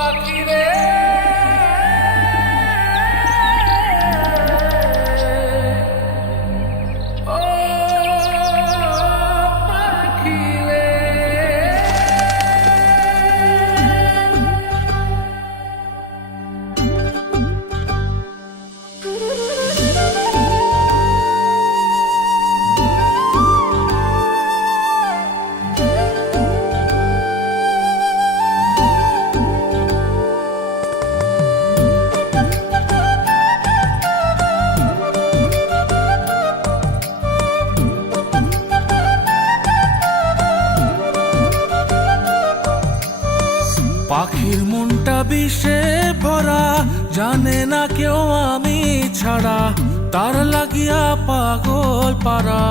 পাখি রে পাখির মনটা বিষে ভরা, জানে না কেউ আমি ছাড়া, তার লাগিয়া পাগল পারা,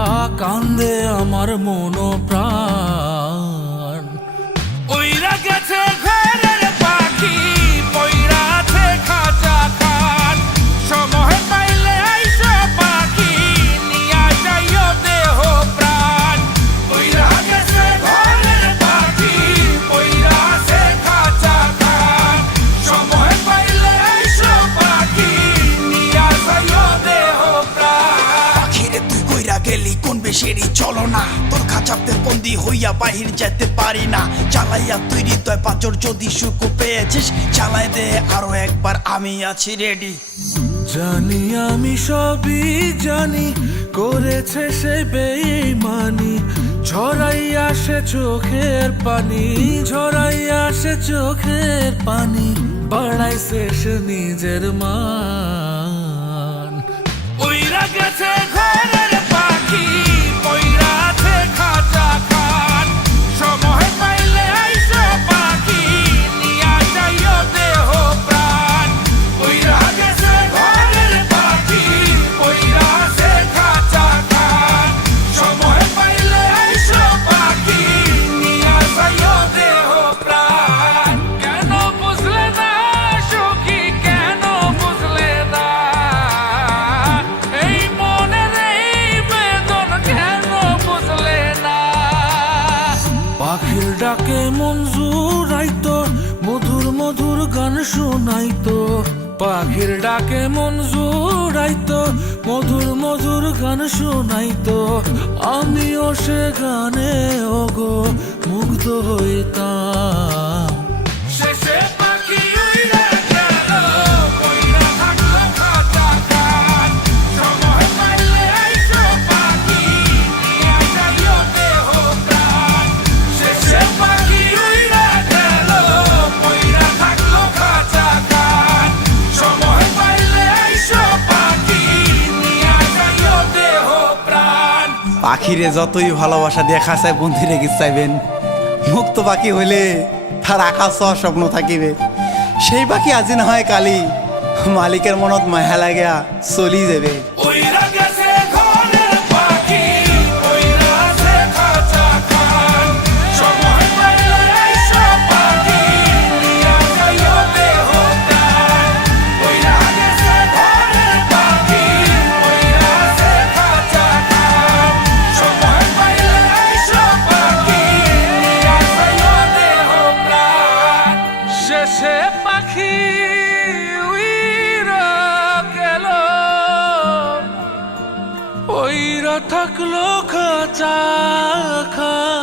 কান্দে আমার মন প্রাণ। ওইরা গেছে ঘরের পাখি, পইরা আছে খাঁচা খান, সময় পাইলে আইসো পাখি, নিয়া যাইও দেহ প্রাণ। ওইরা গেছে ঘরের পাখি, পইরা আছে খাঁচা খান, সময় পাইলে আইসো পাখি, নিয়া যাইও দেহ প্রাণ। পাখিরে তুই কইরা গেলি কোন বেশেরই চলো না, তোর খাঁচাতে বন্দি হইয়া বাহির যেতে পারি না। চালাইয়া তুই হৃদয় পাঁচর, যদি সুখ পেয়েছিস চালাই দে আরো একবার, আমি আছি রেডি। জানি আমি সবই জানি, করেছে সে বেঈমানি, ঝরাইয়া সে চোখের পানি, ঝরাইয়া সে চোখের পানি, বাড়াইছে সে নিজের মান। ওইরা গেছে ঘরের পাখি, পইরা আছে খাঁচা খান, সময় পাইলে আইসো পাখি, নিয়া যাইও দেহ প্রাণ। ওইরা গেছে ঘরের পাখি, পইরা আছে খাঁচা খান, সময় পাইলে আইসো পাখি, নিয়া যাইও দেহ প্রাণ। কেন বুঝলে না সখী, কেন বুঝলে না এই মনের এই বেদন, কেন বুঝলে না? পাখির ডাকে মন জুড়াইতো, মধুর মধুর গান শোনাইতো, পাখির ডাকে মন জুড়াইতো, মধুর মধুর গান শোনাইতো, আমিও সে গানে ওগো মুগ্ধ হইতাম। শেষে পাখি উইড়া গেল, কইরা থাকলো খাঁচা খান, সময় পাইলে আইসো পাখি, নিয়া যাইও দেহ প্রাণ। শেষে পাখি উইড়া গেল, কইরা থাকলো খাঁচা খান, সময় পাইলে আইসো পাখি, নিয়া যাইও দেহ প্রাণ। পাখিরে যতই ভালোবাসা দিয়ে খাঁচায় বন্দি রেখে চাইবেন, মুক্ত পাখি হইলে তার আকাশ হওয়ার স্বপ্ন থাকিবে। সেই পাখি আজি না হয় কালি, মালিকের মনত মায়া লাগিয়া চলি যাবে। ওইরা গেছে ঘরের পাখি, পইরা আছে খাঁচা খান, সময় পাইলে আইসো পাখি, নিয়া যাইও দেহ প্রাণ। ওইরা গেছে ঘরের পাখি, পইরা আছে খাঁচা খান, সময় পাইলে আইসো পাখি, নিয়া যাইও দেহ প্রাণ। শেষে পাখি উইরা গেল, ওইরা থাকলো খাঁচা খান।